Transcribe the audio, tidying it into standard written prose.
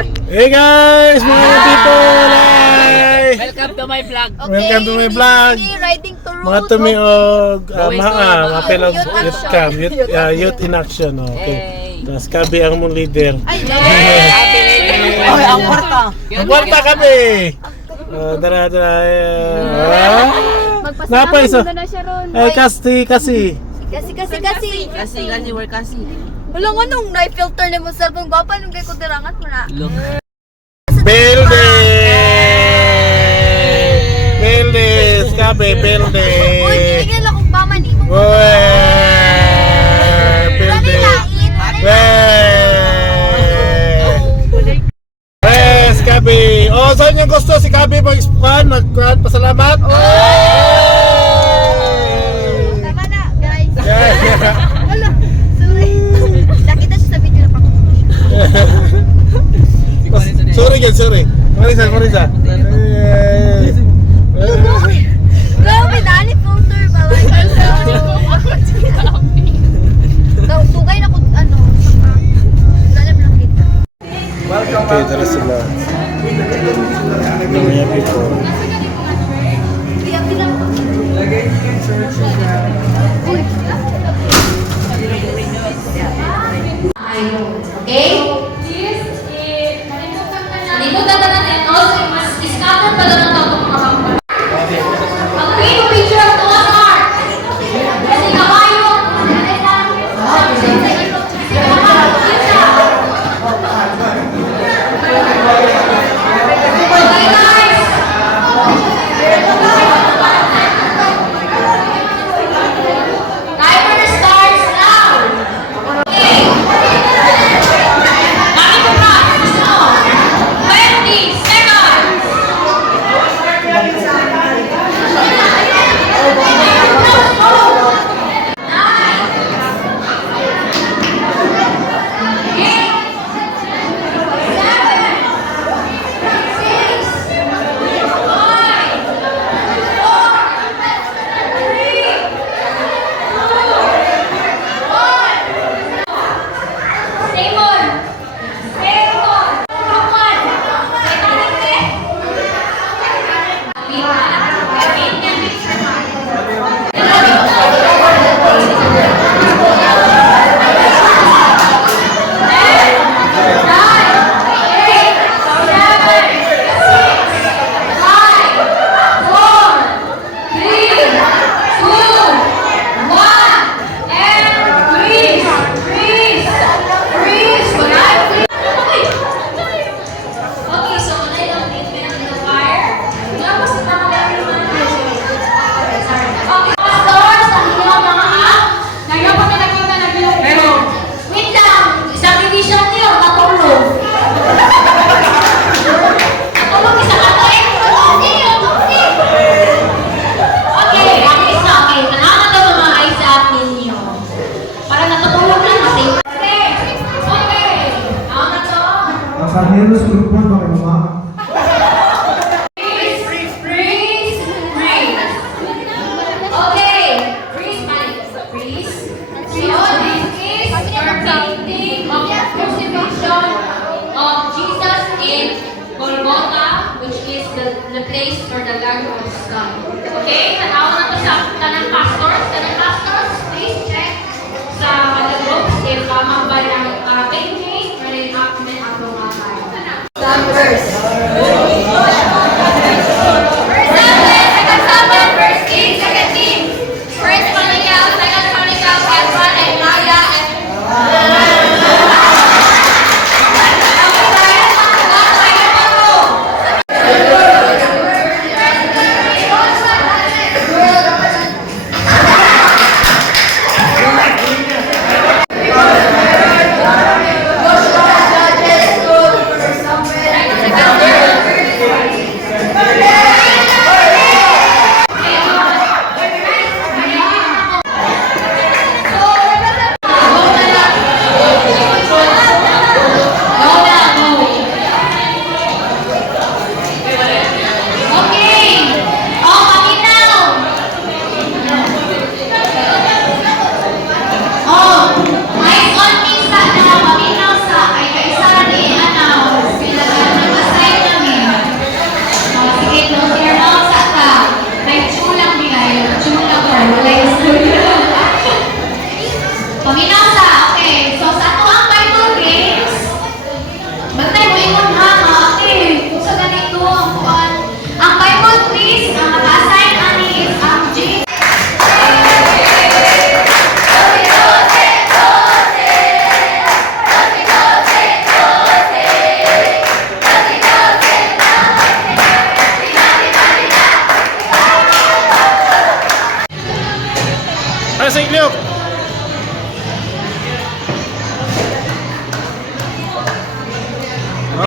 Hey guys, mga people! Welcome to my vlog. Welcome to my vlog. Riding to road. Mga tumiog, mga pelog youth in action. Okay. Tapos kabi ang mong leader. Ay, Ang kwarta. Ang kwarta kabi! Dara. magpasalamat na siya ron. Ay, kasi. Kasi. Kasi, we're kasi. Wala nga nung na-filter na mo cellphone. Gwapa nung kay kudirangat mo na. Look. Beldes, kabe, beldes. Uy, tinigil akong baman. Di mo. Beldes. Yes, kabe. Oh, saan yung gusto si kabe mag-span, pasalamat? Tama na, guys. Yeah. Wala. Sorry. Nakita siya sa video na Sorry. Marisa. Grabe, dali filter ba? Tugay na kung ano. Lalam lang kita. Okay, dala sila. Mga people. Okay? Kalimutan na natin, no? So, mas discover pa lang ito itong mga kampanya. Mag-create a picture of Noah's Ark. Kasi kabayo. Okay, guys. Timer starts now. Okay. Bakit ko pa? Gusto mo? 20 seconds. Sarneros grupon mga mama. Okay, freeze. So this is your painting of the crucifixion of Jesus in Golgotha, which is the place for the Lamb of God. Okay, tanaw na to sa tanang pastors, please check sa mga groups if mabay ang painting, ready up na ako mga tayo. Numbers. Second Samuel, first King, second King. First Chronicle, second Chronicle, Ezra, Nehemiah, Second Paminasan.